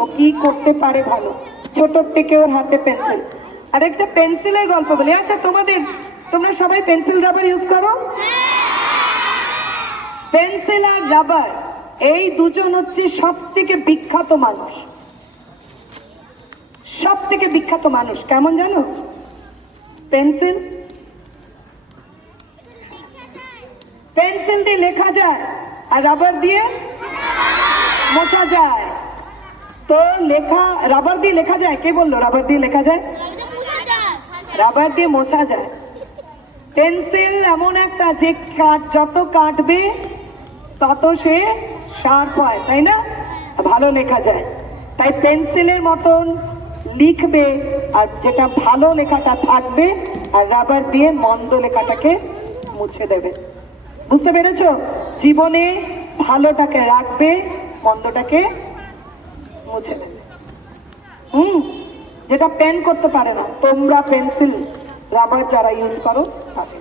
ও কি করতে পারে ভালো, ছোটোর থেকে ওর হাতে পেন্সিল। আর একটা পেন্সিলের গল্প বলি। আচ্ছা তোমরা সবাই পেন্সিল রাবার ইউজ করো? পেন্সিল আর রাবার এই দুজন হচ্ছে সব থেকে বিখ্যাত মানুষ, সব থেকে বিখ্যাত মানুষ। কেমন জানো? পেন্সিল দিয়ে লেখা যায় আর রাবার দিয়ে মোছা যায়। তো রাবার দিয়ে লেখা যায়, কে বললো রাবার দিয়ে লেখা যায়? রাবার দিয়ে মোছা যায়। পেন্সিল এমন একটা যে যত কাটবে তত সে শার্প হয়, তাই না? ভালো লেখা যায়। তাই পেন্সিলের মতন লিখবে আর যেটা ভালো লেখাটা থাকবে, আর রাবার দিয়ে মন্দ লেখাটাকে মুছে দেবে। বুঝতে পেরেছো? জীবনে ভালোটাকে রাখবে, মন্দটাকে মুছে দেবে। যেটা পেন করতে পারে না, তোমরা পেন্সিল রাবার যারা ইউজ করো তাদের।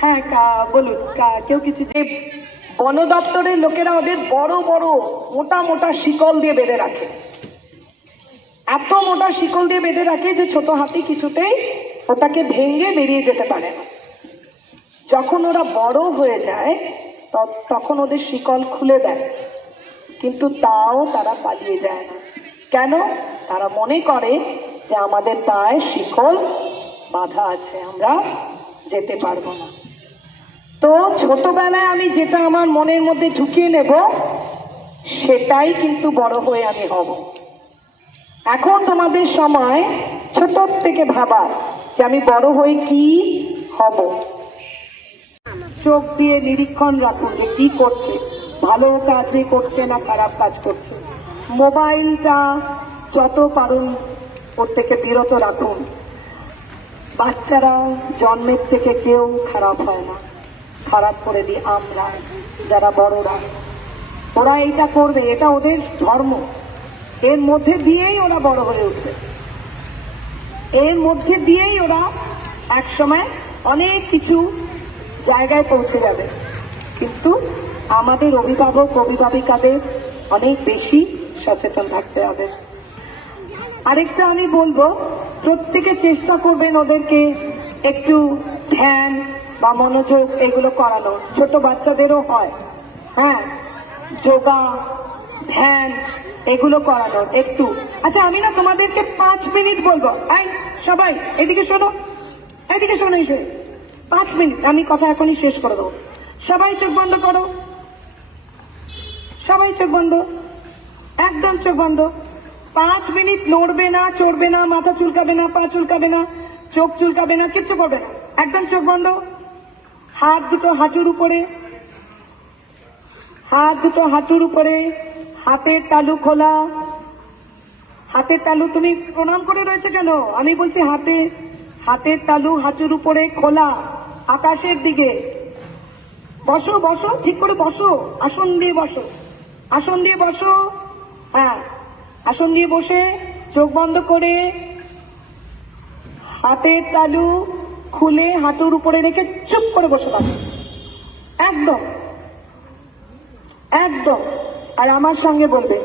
হ্যাঁ বলুন, কেউ কিছু? বন দপ্তরের লোকেরা ওদের বড় বড় মোটা মোটা শিকল দিয়ে বেঁধে রাখে। এত মোটা শিকল দিয়ে বেঁধে রাখে যে ছোট হাতি কিছুতেই ওটাকে ভেঙে বেরিয়ে যেতে পারে না। যখন ওরা বড় হয়ে যায় তখন ওদের শিকল খুলে দেয়, কিন্তু তাও তারা পালিয়ে যায় না। কেন? তারা মনে করে যে আমাদের পায়ে শিকল বাঁধা আছে, আমরা যেতে পারবো না। তো ছোটবেলায় আমি যেটা আমার মনের মধ্যে ঢুকিয়ে নেব, সেটাই কিন্তু বড় হয়ে আমি হব। এখন তোমাদের সময় ছোট থেকে ভাবা যে আমি বড় হয়ে কি হব। চোখ দিয়ে নিরীক্ষণ রাখুন যে কি করছে, ভালো কাজে করছে না খারাপ কাজ করছে। মোবাইলটা যত পারুন ওর থেকে বিরত রাখুন। বাচ্চারা জন্মের থেকে কেউ খারাপ হয় না, খারাপ করে দিই আমরা যারা বড়রা। ওরা এইটা করবে, এটা ওদের ধর্ম, এর মধ্যে দিয়েই ওরা বড় হয়ে উঠবে, এর মধ্যে দিয়েই ওরা একসময় অনেক কিছু জায়গায় পৌঁছে যাবে। কিন্তু আমাদের অভিভাবক অভিভাবিকাদের অনেক বেশি সচেতন থাকতে হবে। আরেকটা আমি বলবো, প্রত্যেকে চেষ্টা করবেন ওদেরকে একটু ধ্যান বা মনোযোগ এগুলো করানো। ছোট বাচ্চাদেরও হয়, হ্যাঁ, যোগা ধ্যান এগুলো করানোর একটু। আচ্ছা আমি না তোমাদেরকে 5 মিনিট বলবো, এই সবাই এদিকে শোনো, এদিকে শোনো, এসে 5 মিনিট আমি কথা এখনই শেষ করে দেবো। সবাই চোখ বন্ধ করো, সবাই চোখ বন্ধ, একদম চোখ বন্ধ। 5 মিনিট নড়বে না, চড়বে না, মাথা চুলকাবে না, পা চুলকাবে না, চোখ চুলকাবে না, কিচ্ছু করবে না, একদম চোখ বন্ধ। হাত দুটো হাঁটুর উপরে, হাত দুটো হাঁটুর উপরে, হাতের তালু খোলা। হাতের তালু, তুমি প্রণাম করে রয়েছে কেন? আমি বলছি হাতের তালু হাঁটুর উপরে খোলা, আকাশের দিকে। বসো বসো, ঠিক করে বসো, আসন দিয়ে বসো, আসন দিয়ে বসো। হ্যাঁ, আসন দিয়ে বসে চোখ বন্ধ করে হাতের তালু খুলে হাঁটুর উপরে রেখে চুপ করে বসে থাকো, একদম একদম। আর আমার সঙ্গে বলবে